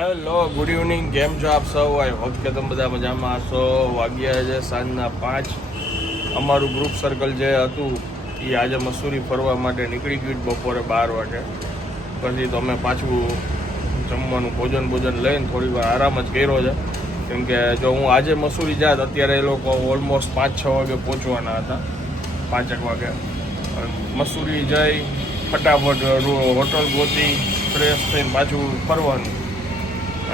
Hello good evening કેમ છો આપ સૌ? આઈ હોપ કે તમે બધા મજામાં હશો. વાગ્યા છે સાંજના પાંચ. અમારું ગ્રુપ સર્કલ જે હતું, એ આજે મસૂરી ફરવા માટે નીકળી ગયું બપોરે બાર વાગે. પછી તો અમે પાછું જમવાનું ભોજન ભોજન લઈને થોડી વાર આરામ જ કર્યો છે. કેમ કે જો હું આજે મસૂરી જાત, અત્યારે એ લોકો ઓલમોસ્ટ પાંચ, છ વાગે પહોંચવાના હતા. પાંચેક વાગે. મસૂરી જઈ, ફટાફટ હોટલ ગોતી ફ્રેશ થઈને પાછું ફરવાનું.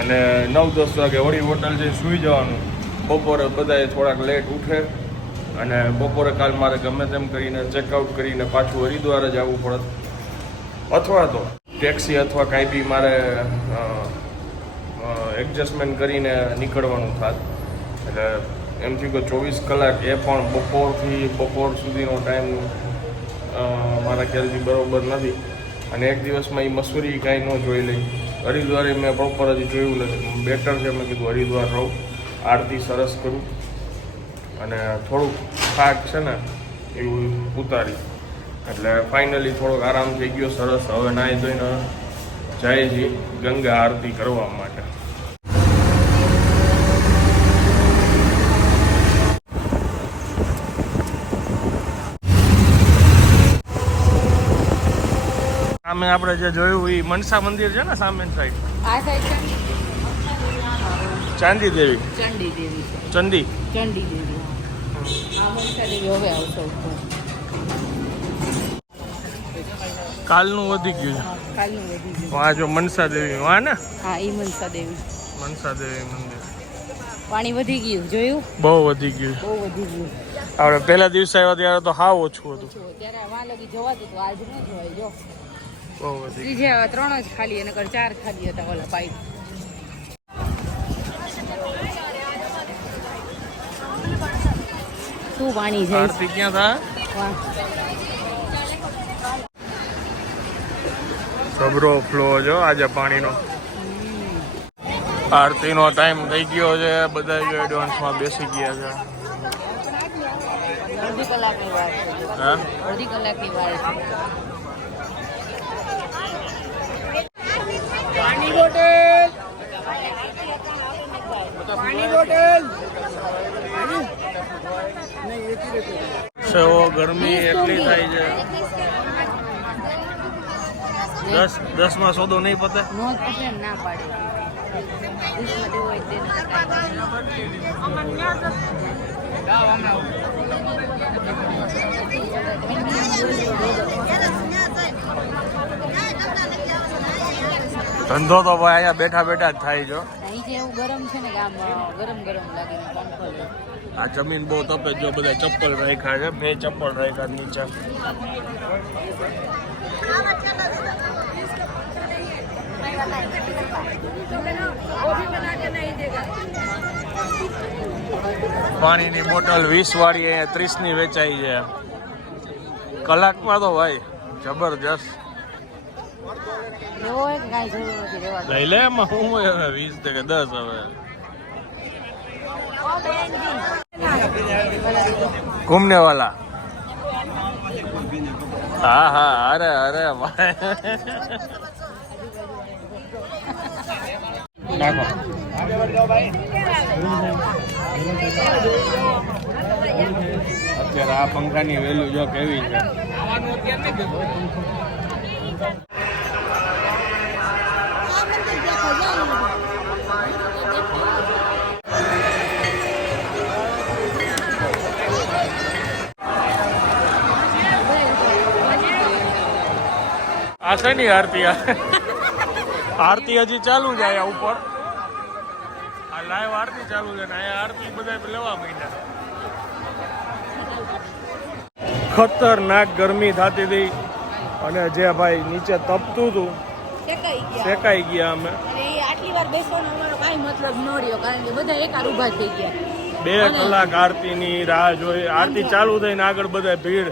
અને નવ દસ વાગે વળી હોટલ જઈ સૂઈ જવાનું. બપોરે બધાએ થોડાક લેટ ઉઠે. અને બપોરે કાલ મારે ગમે તેમ કરીને ચેકઆઉટ કરીને પાછું હરિદ્વાર જ આવવું પડત અથવા તો ટેક્સી અથવા કાંઈ બી મારે એડજસ્ટમેન્ટ કરીને નીકળવાનું થાત. એટલે એમ થયું કે ચોવીસ કલાક એ પણ બપોરથી બપોર સુધીનો ટાઈમ મારા ખ્યાલથી બરોબર નથી. અને એક દિવસમાં એ મસૂરી કાંઈ ન જોઈ લઈ. હરિદ્વારે મેં પ્રોપર હજી જોયું નથી. બેટર છે, મેં કીધું હરિદ્વાર રહું. આરતી સરસ કરું. અને થોડુંક થાક છે ને, એવું ઉતારી એટલે ફાઇનલી થોડોક આરામ થઈ ગયો, સરસ. હવે નાહી ધોઈને જાય છે ગંગા આરતી કરવા માટે. સામે આપણે જે જોયું એ મનસા મંદિર છે ને સામે સાઈડ આ સાઈડ ચાંદી દેવી. ચંડી દેવી ચંદી? ચંડી દેવી આ મનસા દેવી હવે આવશે કાલનું વધી ગયું કાલનું વધી ગયું. આ જો મનસા દેવી હા ને? હા એ મનસા દેવી. મનસા દેવી મંદિર. પાણી વધી ગયું જોયું? બહુ વધી ગયું બહુ વધી ગયું. આપણે પહેલા દિવસે આવ્યા ત્યારે તો હાવ ઓછું હતું. ત્યારે વાં લગી જવાતું દીધું આજ ન જોવાય જો. ત્રીજે ત્રણ જ ખાલી અને કર ચાર ખાલી હતા ઓલા પાઇપ. શું પાણી છે? આરતી ક્યાં થાય વાહ. ફ્લો જો આજે પાણીનો. આરતીનો ટાઈમ થઈ ગયો છે બધા એડવાન્સમાં બેસી ગયા છે. અડધી કલાકની વાર છે. અડધી કલાકની વાર છે પાણી બોટલ. પાણી બોટલ. નહીં એકી રીતે સેવો ગરમી. એટલી થાય છે. દસ દસમાં સોદો નહીં પતે? ના પાડે વીસમાં દેવું હોય તે ધંધો તો ભાઈ અહીંયા બેઠા બેઠા જ થાય જો. આ જમીન બહુ તપે જો બધા ચપ્પલ રાખ્યા છે બે ચપ્પલ રાખ્યા નીચે. પાણીની બોટલ વીસ વાળી અહીંયા ત્રીસની વેચાઈ છે. કલાકમાં તો ભાઈ જબરજસ્ત. લઈ લે એમાં હું હવે વીસ કે દસ હવે. ઘૂમને વાલા હા હા અરે અરે અત્યારે આ પંખાની વેલ્યુ જો કેવી છે. આ શેની આરતી? આરતી હજી ચાલુ જ આયા ઉપર. આ લાઈવ આરતી ચાલુ છે ને અહીંયા આરતી બધા લેવા માંડ્યા. ખતરનાક ગરમી થતી હતી અને જે ભાઈ નીચે તપતું હતું શેકાઈ ગયા. અમે. આટલી વાર બેસવાનો અમારો કાંઈ મતલબ ન રહ્યો કારણ કે બધા એકાર ઊભા થઈ ગયા. બે કલાક આરતી ની રાહ જોઈ. આરતી ચાલુ થઈને આગળ બધા ભીડ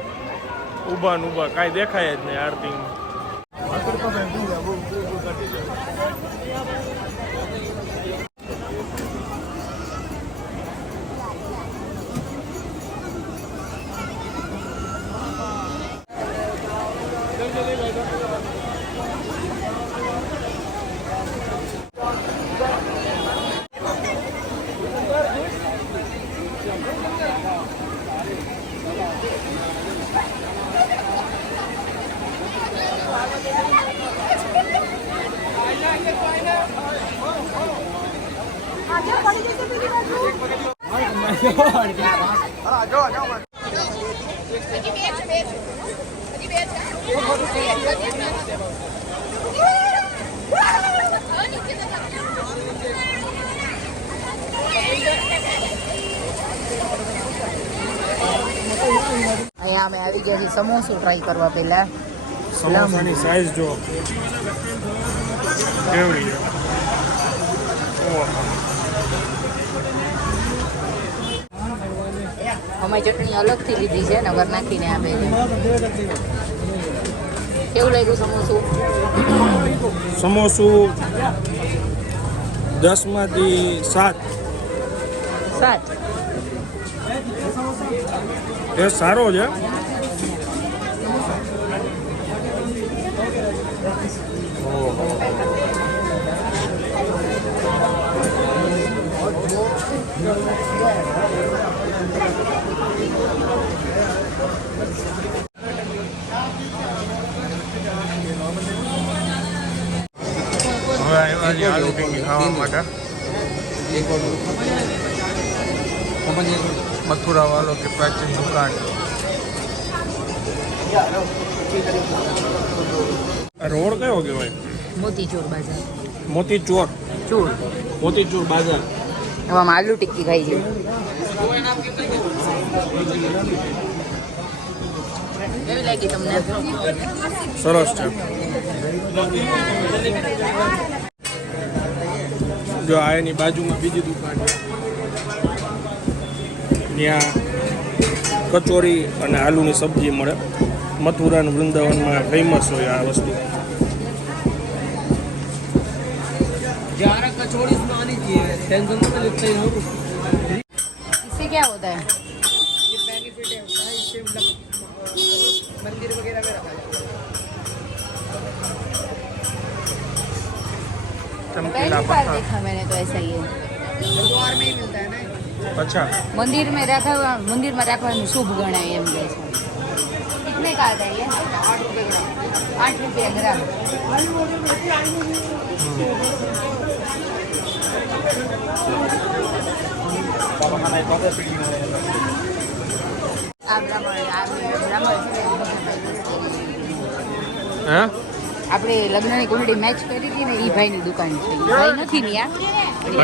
ઊભા ને ઊભા. કાંઈ દેખાય જ નહીં આરતી અહીંયા અમે આવી ગયા છીએ સમોસું ટ્રાય કરવા પહેલા. સમોસાની સાઈઝ જો કેવડી છે ઓહો. અમે ચટણી અલગથી લીધી છે નગર નાખીને આપે છે કેવું લાગ્યું સમોસું સમોસું દસમાંથી સાત સાત એ સારો છે હવે આવ્યા છીએ આલુ ટિક્કી ખાવા માટે મથુરા વાલો કે પ્રાચીન દુકાન આ રોડ કયો કહેવાય મોતીચૂર બાજાર મોતી ચોર ચૂર મોતી ચોર બાજાર એમાં આલુ ટિક્કી ખાઈ છે કેવી લાગી તમને સરસ છે જો આ એની બાજુમાં બીજી દુકાન છે ત્યાં કચોરી અને આલુની સબ્જી મળે મથુરા અને વૃંદાવનમાં ફેમસ હોય આ વસ્તુ ग्यारह कचौड़ी इसमें आनी चाहिए टेंशन तो लिखते ही हूँ इससे क्या होता है चमकीला पत्ता देखा मैंने तो ऐसा ही है द्वार में ही मिलता है ना अच्छा मंदिर में रखा हुआ मंदिर में रखा शुभ गणा है हम जैसा कितने का आता है ये आठ रुपये ग्राम आठ रुपये ग्राम આ બ્રાહ્મણ આ બ્રાહ્મણ હે આપણે લગ્નની કુંડળી મેચ કરી હતી ને એ ભાઈની દુકાન છે. ભાઈ નથી ને આ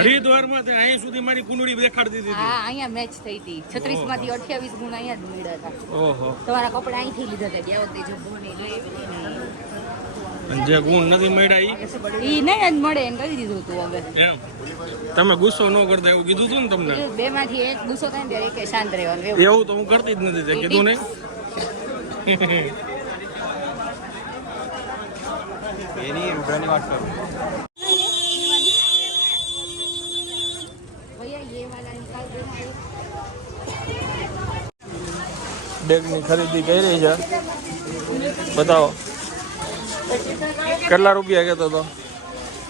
હરિદ્વારમાં તે અહીં સુધી મારી કુંડળી દેખાડતી હતી. હા અહીંયા મેચ થઈ હતી. છત્રીસમાંથી અઠ્યાવીસ ગુણ અહીંયા જ મળ્યા હતા. ઓહો. તમારા કપડા અહીંથી લીધા હતા. ગયા વખતે જો બોને લઈ જે ગુણ નથી મળ્યા ઈ? નહીં જ મળે એમ કરી દીધું તું હવે. એમ. તમે ગુસ્સો ન કરતા એવું કીધું હતું ને તમને? બે માંથી એક ગુસ્સો થાય ને ત્યારે એક શાંત રહેવાનું એવું. તો હું કરતી જ નથી તે કીધું નહીં? ઘરની વાત કરું. બેગની ખરીદી કરી છે. બતાવો. કેટલા રૂપિયા કહેતો હતો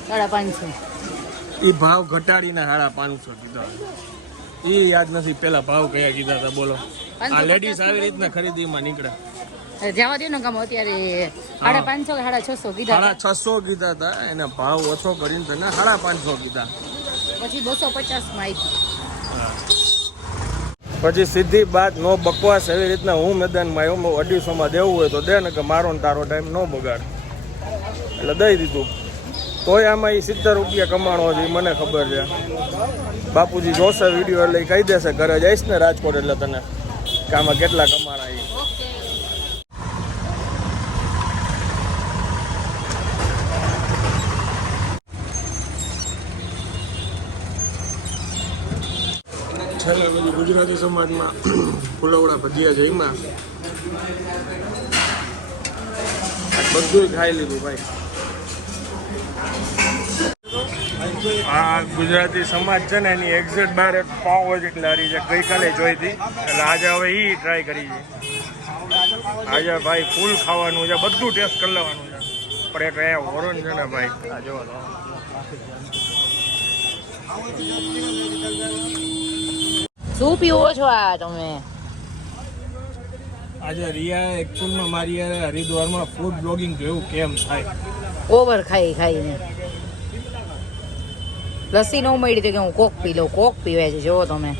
સાડા પાંચસો. એ ભાવ ઘટાડીને સાડા પાંચસો કીધા. એ યાદ નથી પેલા ભાવ કયા કીધા હતા બોલો. આ લેડીઝ આવી રીતના ખરીદી માં નીકળે. જવા દે કામ અત્યારે સાડા પાંચસો કે સાડા છસો કીધા સાડા છસો કીધા હતા એને ભાવ ઓછો કરીને તને સાડા પાંચસો કીધા. પછી બસો પચાસમાં આવી પછી સીધી બાત નો બકવાસ એવી રીતના હું મેદાનમાં આવ્યો અઢીસોમાં દેવું હોય તો દે ને કે મારો ને તારો ટાઈમ નો બગાડ. એટલે દઈ દીધું. તોય આમાં એ સિત્તેર રૂપિયા કમાણો છે મને ખબર છે. બાપુજી જોશે વીડિયો એટલે કહી દેશે ઘરે જઈશ ને રાજકોટ એટલે તને કે આમાં કેટલા કમાણા ગુજરાતી સમાજમાં ફુલવડા ભજીયા જઈમાં બધું ખાઈ લીધું ભાઈ. આ ગુજરાતી સમાજ છે ને એની એક્ઝેક્ટ બહાર એક એટલે લારી છે. ગઈકાલે જોઈ હતી. એટલે આજે હવે એ ટ્રાય કરી છે. આજે ભાઈ ફૂલ ખાવાનું છે. બધું ટેસ્ટ કરી લેવાનું છે. પણ એક અહીંયા હોરન છે ને ભાઈ. આ જોવા શું પીવો છો આ તમે. આજે રિયા એકચ્યુઅલમાં મારી યાર હરિદ્વારમાં ફૂડ બ્લોગિંગ જોયું કેમ થાય. ઓવર ખાઈ ખાઈને લસ્સી ન મળી તો કે હું કોક પી લઉં કોક પીવે છે જોવો તમે.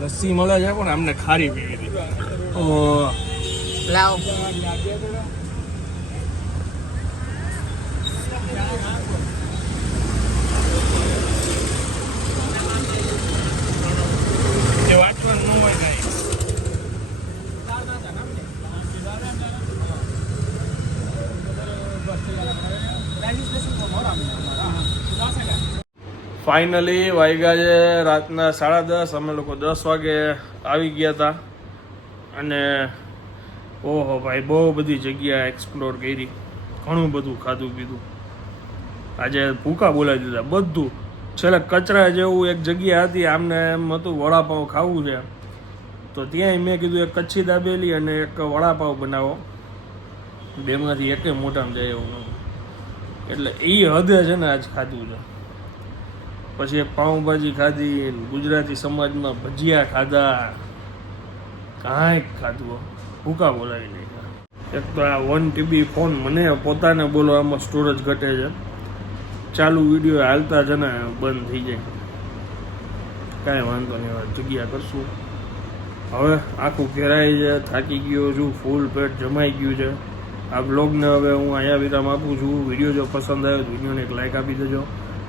લસ્સી મળે છે પણ અમને ખારી પીવી હતી લાવ. ફાઇનલી વાગ્યા છે રાતના સાડા દસ, અમે લોકો દસ વાગે આવી ગયા હતા અને ઓહો ભાઈ, બહુ બધી જગ્યા એક્સપ્લોર કરી. ઘણું બધું ખાધું પીધું. આજે ભૂકા બોલાવી દીધા. બધું. છેલ્લે કચરા જેવું એક જગ્યા હતી, આમને એમ હતું વડાપાઉં ખાવું છે. તો ત્યાંય મેં કીધું, એક કચ્છી દાબેલી અને એક વડાપાઉં બનાવો. બેમાંથી એકે મોટામાં જાય એવું એટલે એ હદે છે ને આજ ખાધું છે. પછી પાઉંભાજી ખાધી ગુજરાતી સમાજમાં ભજીયા ખાધા. કાંઈક ખાધું. ભૂકા બોલાવી નહીં એક તો આ વન ટીબી ફોન મને પોતાને બોલવામાં સ્ટોરેજ ઘટે છે. ચાલુ વીડિયો હાલતા છે ને, બંધ થઈ જાય. કાંઈ વાંધો નહીં, હવે જગ્યા કરશું. હવે આખું ઘેરાઈ છે, થાકી ગયો છું, ફૂલ પેટ જમાઈ ગયું છે. આ બ્લોગને હવે હું અહીંયા વિરામ આપું છું. વીડિયો જો પસંદ આવ્યો તો વિડીયોને એક લાઇક આપી દેજો.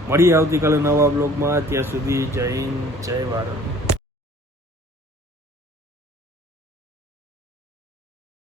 મળીએ આવતીકાલે નવા બ્લોગમાં. ત્યાં સુધી જય હિન્દ જય ભારત.